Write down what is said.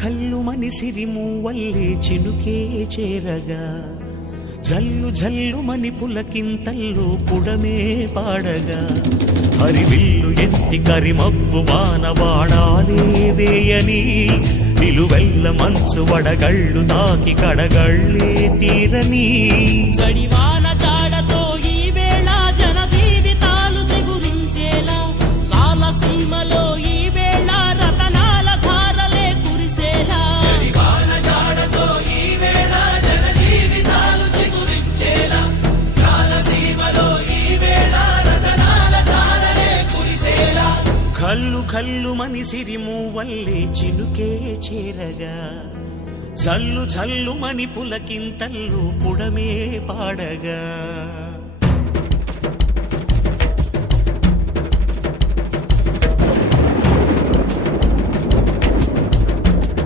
కల్లుమని సిరిమూవల్లే చినుకే చేరగా జల్లు జల్లుమని పులకింతల్లో పుడమే పాడగా హరివిల్లు ఎత్తి కరిమబ్బు వానవాడాలే వేయని నిలువెల్ల మంచు వడగళ్ళు తాకి కడగళ్ళే తీరని చడివాన జాడతో ఈ వేళ జన జీవితాలు చిగురించేలా రాలసీమలో ఈ వేళ రతనాల ధారలే కురిసేలా చడివాన జాడతో ఈ వేళ జన జీవితాలు చిగురించేలా రాలసీమలో ఈ వేళ రతనాల ధారలే కురిసేలా కల్లు కల్లుమని సిరిమూవల్లే చినుకే చేరగా జల్లు జల్లుమని పులకింతల్లు పుడమే పాడగా